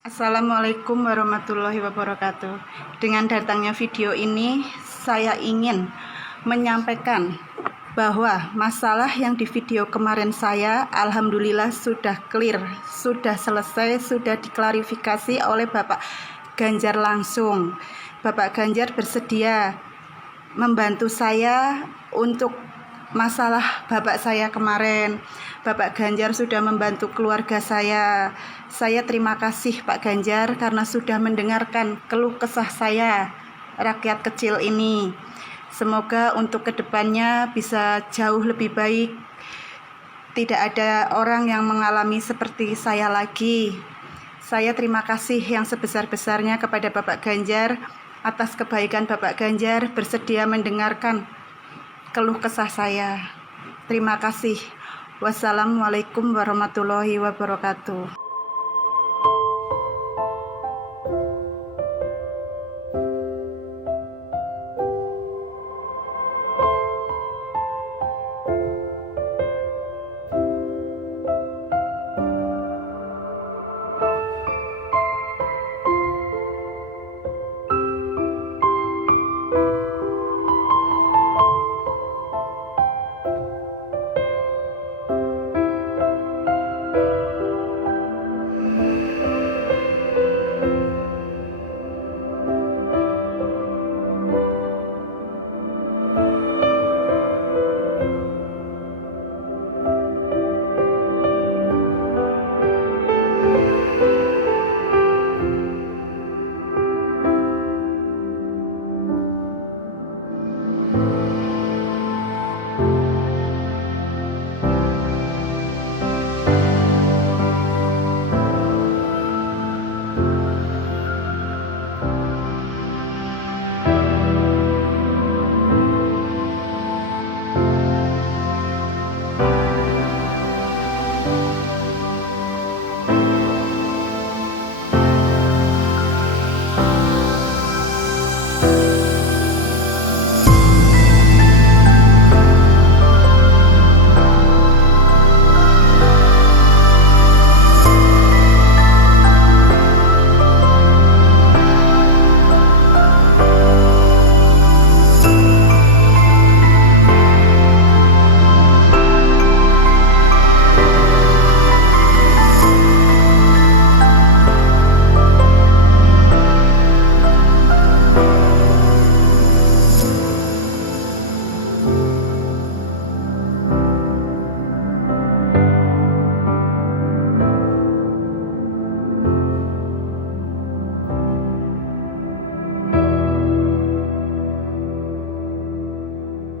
Assalamualaikum warahmatullahi wabarakatuh. Dengan datangnya video ini, saya ingin menyampaikan bahwa masalah yang di video kemarin saya, alhamdulillah sudah clear, sudah selesai, sudah diklarifikasi oleh Bapak Ganjar langsung. Bapak Ganjar bersedia membantu saya untuk masalah bapak saya kemarin. Bapak Ganjar sudah membantu keluarga saya. Saya terima kasih Pak Ganjar karena sudah mendengarkan keluh kesah saya, rakyat kecil ini. Semoga untuk kedepannya bisa jauh lebih baik. Tidak ada orang yang mengalami seperti saya lagi. Saya terima kasih yang sebesar-besarnya kepada Bapak Ganjar atas kebaikan Bapak Ganjar bersedia mendengarkan keluh kesah saya. Terima kasih. Wassalamualaikum warahmatullahi wabarakatuh.